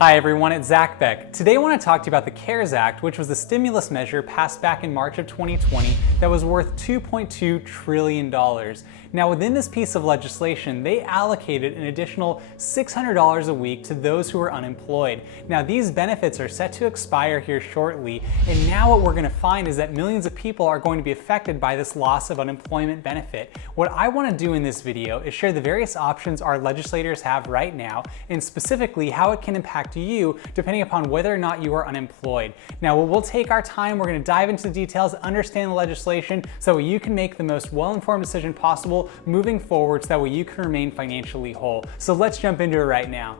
Hi everyone, it's Zach Beck. Today I want to talk to you about the CARES Act, which was the stimulus measure passed back in March of 2020 that was worth $2.2 trillion. Now within this piece of legislation, they allocated an additional $600 a week to those who are unemployed. Now these benefits are set to expire here shortly, and now what we're going to find is that millions of people are going to be affected by this loss of unemployment benefit. What I want to do in this video is share the various options our legislators have right now, and specifically how it can impact you depending upon whether or not you are unemployed. Now we'll take our time, we're going to dive into the details, understand the legislation so that you can make the most well-informed decision possible moving forward so that way you can remain financially whole. So let's jump into it right now.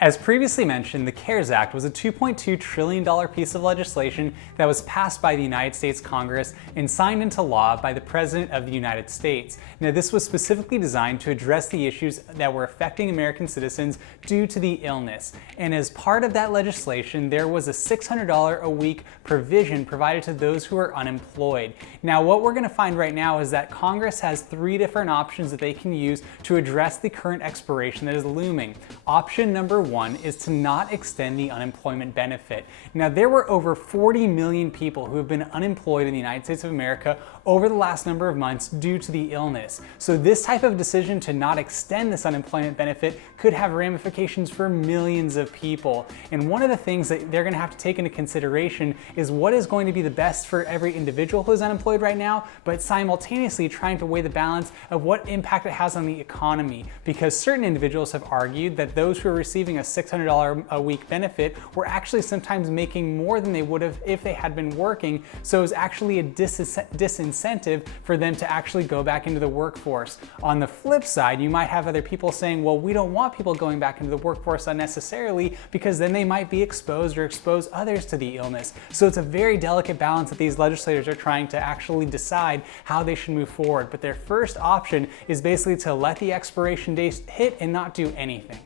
As previously mentioned, the CARES Act was a $2.2 trillion piece of legislation that was passed by the United States Congress and signed into law by the President of the United States. Now, this was specifically designed to address the issues that were affecting American citizens due to the illness. And as part of that legislation, there was a $600 a week provision provided to those who are unemployed. Now, what we're going to find right now is that Congress has three different options that they can use to address the current expiration that is looming. Option number one is to not extend the unemployment benefit. Now, there were over 40 million people who have been unemployed in the United States of America over the last number of months due to the illness. So this type of decision to not extend this unemployment benefit could have ramifications for millions of people. And one of the things that they're going to have to take into consideration is what is going to be the best for every individual who's unemployed right now, but simultaneously trying to weigh the balance of what impact it has on the economy. Because certain individuals have argued that those who are receiving a $600 a week benefit were actually sometimes making more than they would have if they had been working. So it was actually a disincentive for them to actually go back into the workforce. On the flip side, you might have other people saying, well, we don't want people going back into the workforce unnecessarily because then they might be exposed or expose others to the illness. So it's a very delicate balance that these legislators are trying to actually decide how they should move forward. But their first option is basically to let the expiration date hit and not do anything.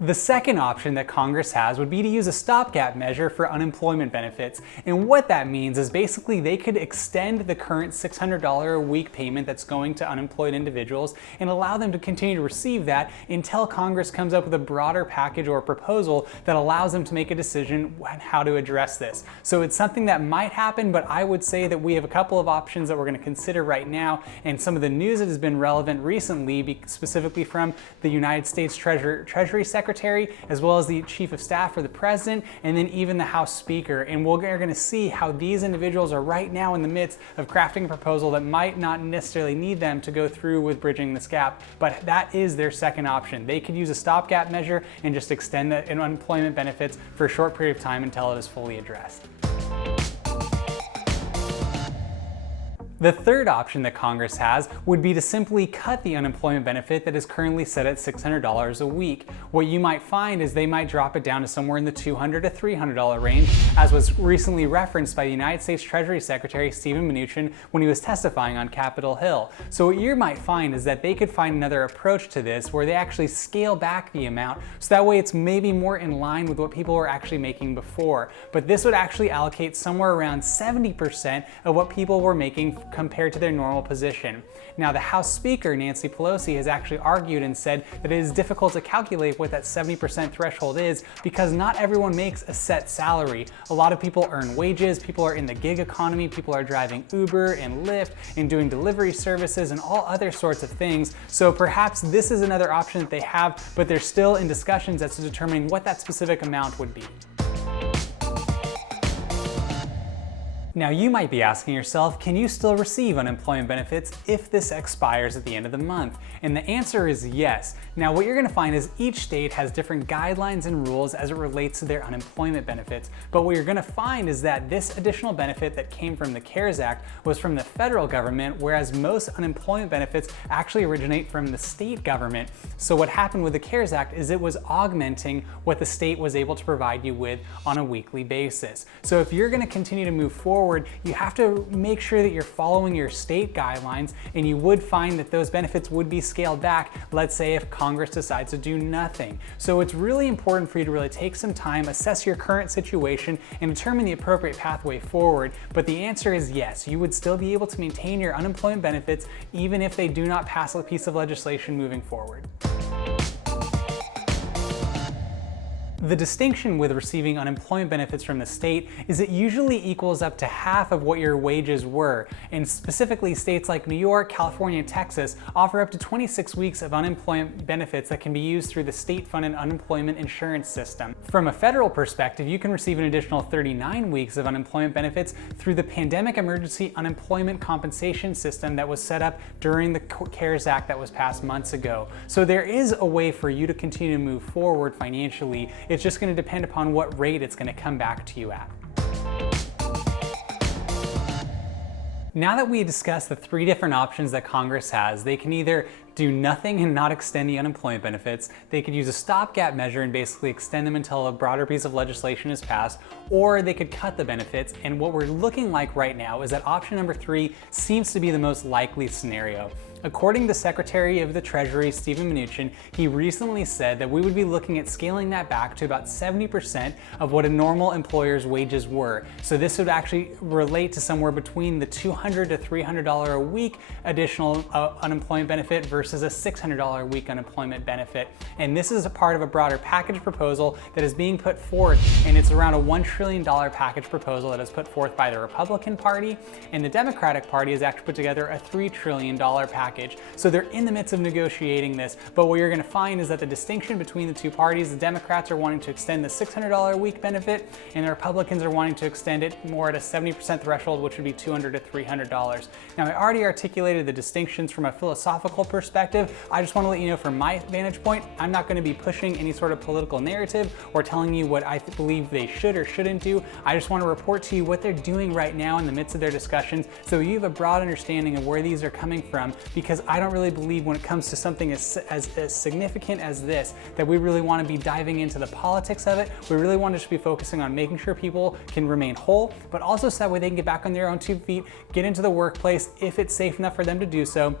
The second option that Congress has would be to use a stopgap measure for unemployment benefits. And what that means is basically they could extend the current $600 a week payment that's going to unemployed individuals and allow them to continue to receive that until Congress comes up with a broader package or proposal that allows them to make a decision on how to address this. So it's something that might happen, but I would say that we have a couple of options that we're going to consider right now, and some of the news that has been relevant recently, specifically from the United States Treasury Secretary, as well as the Chief of Staff for the President, and then even the House Speaker. And we're going to see how these individuals are right now in the midst of crafting a proposal that might not necessarily need them to go through with bridging this gap, but that is their second option. They could use a stopgap measure and just extend the unemployment benefits for a short period of time until it is fully addressed. The third option that Congress has would be to simply cut the unemployment benefit that is currently set at $600 a week. What you might find is they might drop it down to somewhere in the $200 to $300 range, as was recently referenced by the United States Treasury Secretary Steven Mnuchin when he was testifying on Capitol Hill. So what you might find is that they could find another approach to this where they actually scale back the amount, so that way it's maybe more in line with what people were actually making before. But this would actually allocate somewhere around 70% of what people were making compared to their normal position. Now, the House Speaker, Nancy Pelosi, has actually argued and said that it is difficult to calculate what that 70% threshold is because not everyone makes a set salary. A lot of people earn wages, people are in the gig economy, people are driving Uber and Lyft and doing delivery services and all other sorts of things. So perhaps this is another option that they have, but they're still in discussions as to determining what that specific amount would be. Now you might be asking yourself, can you still receive unemployment benefits if this expires at the end of the month? And the answer is yes. Now what you're going to find is each state has different guidelines and rules as it relates to their unemployment benefits. But what you're going to find is that this additional benefit that came from the CARES Act was from the federal government, whereas most unemployment benefits actually originate from the state government. So what happened with the CARES Act is it was augmenting what the state was able to provide you with on a weekly basis. So if you're going to continue to move forward forward, you have to make sure that you're following your state guidelines, and you would find that those benefits would be scaled back, let's say if Congress decides to do nothing. So it's really important for you to really take some time, assess your current situation, and determine the appropriate pathway forward. But the answer is yes, you would still be able to maintain your unemployment benefits even if they do not pass a piece of legislation moving forward. The distinction with receiving unemployment benefits from the state is it usually equals up to half of what your wages were, and specifically states like New York, California, and Texas offer up to 26 weeks of unemployment benefits that can be used through the state-funded unemployment insurance system. From a federal perspective, you can receive an additional 39 weeks of unemployment benefits through the Pandemic Emergency Unemployment Compensation System that was set up during the CARES Act that was passed months ago. So there is a way for you to continue to move forward financially. It's just going to depend upon what rate it's going to come back to you at. Now that we discussed the three different options that Congress has, they can either do nothing and not extend the unemployment benefits, they could use a stopgap measure and basically extend them until a broader piece of legislation is passed, or they could cut the benefits. And what we're looking like right now is that option number 3 seems to be the most likely scenario. According to Secretary of the Treasury, Steven Mnuchin, he recently said that we would be looking at scaling that back to about 70% of what a normal employer's wages were. So this would actually relate to somewhere between the $200 to $300 a week additional unemployment benefit versus a $600 a week unemployment benefit. And this is a part of a broader package proposal that is being put forth, and it's around a $1 trillion package proposal that is put forth by the Republican Party, and the Democratic Party has actually put together a $3 trillion package. So they're in the midst of negotiating this, but what you're going to find is that the distinction between the two parties, the Democrats are wanting to extend the $600 a week benefit, and the Republicans are wanting to extend it more at a 70% threshold, which would be $200 to $300. Now, I already articulated the distinctions from a philosophical perspective. I just want to let you know from my vantage point, I'm not going to be pushing any sort of political narrative or telling you what I believe they should or shouldn't do. I just want to report to you what they're doing right now in the midst of their discussions, so you have a broad understanding of where these are coming from, because I don't really believe when it comes to something as significant as this, that we really want to be diving into the politics of it. We really want to just be focusing on making sure people can remain whole, but also so that way they can get back on their own 2 feet, get into the workplace if it's safe enough for them to do so.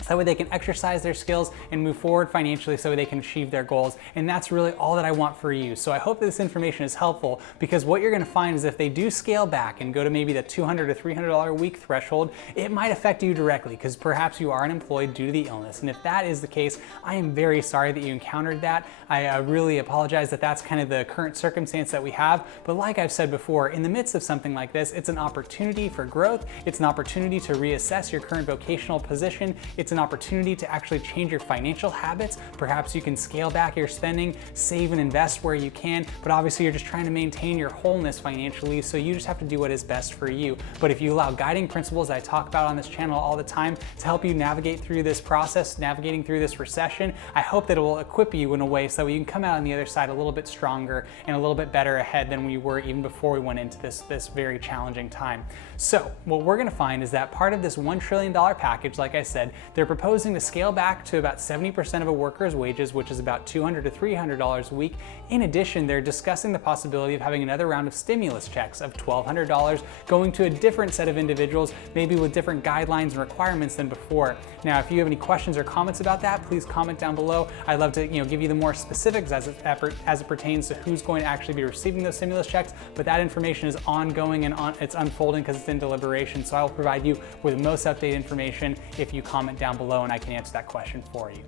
So that way they can exercise their skills and move forward financially so they can achieve their goals. And that's really all that I want for you. So I hope that this information is helpful, because what you're going to find is if they do scale back and go to maybe the $200 to $300 a week threshold, it might affect you directly because perhaps you are unemployed due to the illness. And if that is the case, I am very sorry that you encountered that. I really apologize that that's kind of the current circumstance that we have. But like I've said before, in the midst of something like this, it's an opportunity for growth. It's an opportunity to reassess your current vocational position. It's an opportunity to actually change your financial habits. Perhaps you can scale back your spending, save and invest where you can, but obviously you're just trying to maintain your wholeness financially, so you just have to do what is best for you. But if you allow guiding principles that I talk about on this channel all the time to help you navigate through this process, navigating through this recession, I hope that it will equip you in a way so you can come out on the other side a little bit stronger and a little bit better ahead than we were even before we went into this very challenging time. So what we're gonna find is that part of this $1 trillion package, like I said, they're proposing to scale back to about 70% of a worker's wages, which is about $200 to $300 a week. In addition, they're discussing the possibility of having another round of stimulus checks of $1,200 going to a different set of individuals, maybe with different guidelines and requirements than before. Now, if you have any questions or comments about that, please comment down below. I'd love to give you the more specifics as it pertains to who's going to actually be receiving those stimulus checks, but that information is ongoing and it's unfolding because it's in deliberation. So I will provide you with the most updated information if you comment down below, and I can answer that question for you.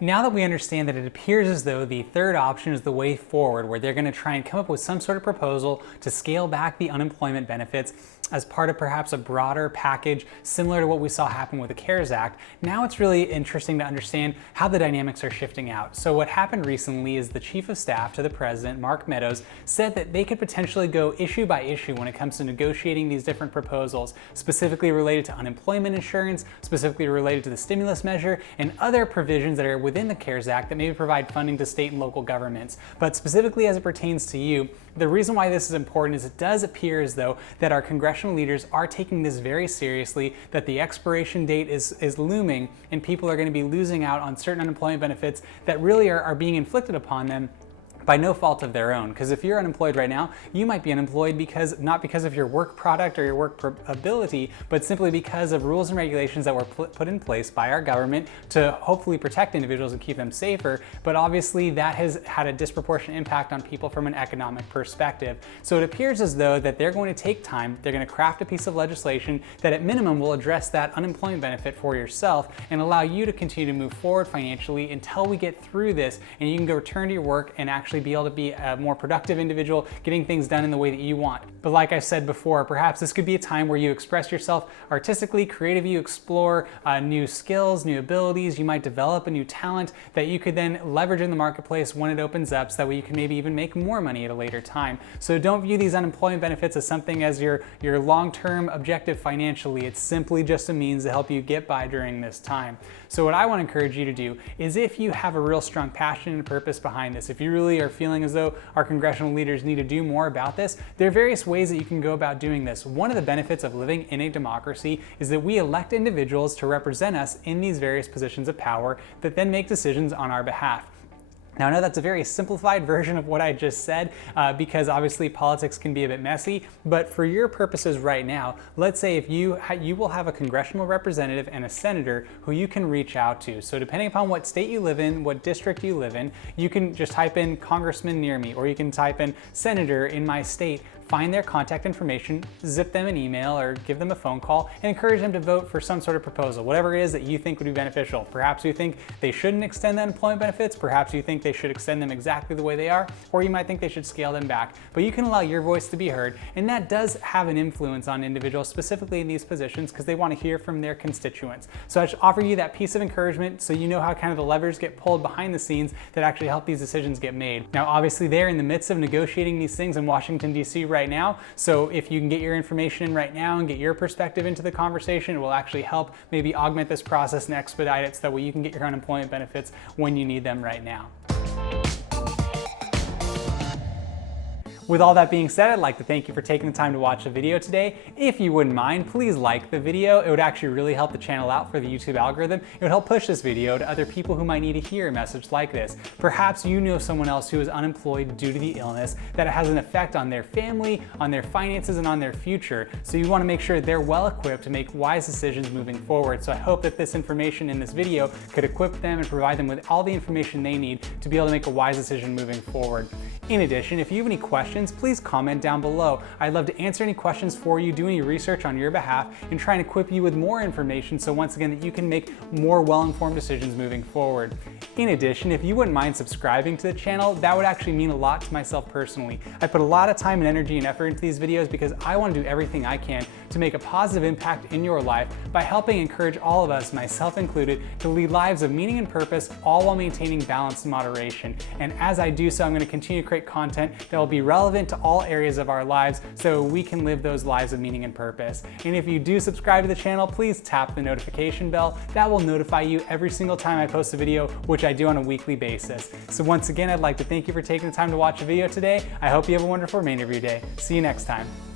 Now that we understand that it appears as though the third option is the way forward, where they're going to try and come up with some sort of proposal to scale back the unemployment benefits as part of perhaps a broader package similar to what we saw happen with the CARES Act, now it's really interesting to understand how the dynamics are shifting out. So what happened recently is the Chief of Staff to the President, Mark Meadows, said that they could potentially go issue by issue when it comes to negotiating these different proposals, specifically related to unemployment insurance, specifically related to the stimulus measure, and other provisions that are within the CARES Act that maybe provide funding to state and local governments. But specifically as it pertains to you, the reason why this is important is it does appear as though that our congressional leaders are taking this very seriously, that the expiration date is looming, and people are going to be losing out on certain unemployment benefits that really are being inflicted upon them by no fault of their own. Because if you're unemployed right now, you might be unemployed not because of your work product or your work ability, but simply because of rules and regulations that were put in place by our government to hopefully protect individuals and keep them safer. But obviously that has had a disproportionate impact on people from an economic perspective. So it appears as though that they're going to take time, they're going to craft a piece of legislation that at minimum will address that unemployment benefit for yourself and allow you to continue to move forward financially until we get through this and you can go return to your work and actually be able to be a more productive individual, getting things done in the way that you want. But like I said before, perhaps this could be a time where you express yourself artistically, creatively, you explore new skills, new abilities, you might develop a new talent that you could then leverage in the marketplace when it opens up, so that way you can maybe even make more money at a later time. So don't view these unemployment benefits as something as your long-term objective financially. It's simply just a means to help you get by during this time. So what I want to encourage you to do is, if you have a real strong passion and purpose behind this, if you really are feeling as though our congressional leaders need to do more about this, there are various ways that you can go about doing this. One of the benefits of living in a democracy is that we elect individuals to represent us in these various positions of power that then make decisions on our behalf. Now, I know that's a very simplified version of what I just said because obviously politics can be a bit messy, but for your purposes right now, let's say if you will have a congressional representative and a senator who you can reach out to. So depending upon what state you live in, what district you live in, you can just type in congressman near me, or you can type in senator in my state. Find their contact information, zip them an email or give them a phone call, and encourage them to vote for some sort of proposal, whatever it is that you think would be beneficial. Perhaps you think they shouldn't extend the unemployment benefits, perhaps you think they should extend them exactly the way they are, or you might think they should scale them back. But you can allow your voice to be heard, and that does have an influence on individuals, specifically in these positions, because they want to hear from their constituents. So I just offer you that piece of encouragement so you know how kind of the levers get pulled behind the scenes that actually help these decisions get made. Now, obviously, they're in the midst of negotiating these things in Washington, D.C. right now. So if you can get your information in right now and get your perspective into the conversation, it will actually help maybe augment this process and expedite it so that way you can get your unemployment benefits when you need them right now. With all that being said, I'd like to thank you for taking the time to watch the video today. If you wouldn't mind, please like the video. It would actually really help the channel out for the YouTube algorithm. It would help push this video to other people who might need to hear a message like this. Perhaps you know someone else who is unemployed due to the illness, that it has an effect on their family, on their finances, and on their future. So you want to make sure they're well equipped to make wise decisions moving forward. So I hope that this information in this video could equip them and provide them with all the information they need to be able to make a wise decision moving forward. In addition, if you have any questions, please comment down below. I'd love to answer any questions for you, do any research on your behalf, and try and equip you with more information so once again that you can make more well-informed decisions moving forward. In addition, if you wouldn't mind subscribing to the channel, that would actually mean a lot to myself personally. I put a lot of time and energy and effort into these videos because I want to do everything I can to make a positive impact in your life by helping encourage all of us, myself included, to lead lives of meaning and purpose, all while maintaining balance and moderation. And as I do so, I'm going to continue to create content that will be relevant to all areas of our lives so we can live those lives of meaning and purpose. And if you do subscribe to the channel, please tap the notification bell. That will notify you every single time I post a video, which I do on a weekly basis. So once again, I'd like to thank you for taking the time to watch the video today. I hope you have a wonderful remainder of your day. See you next time.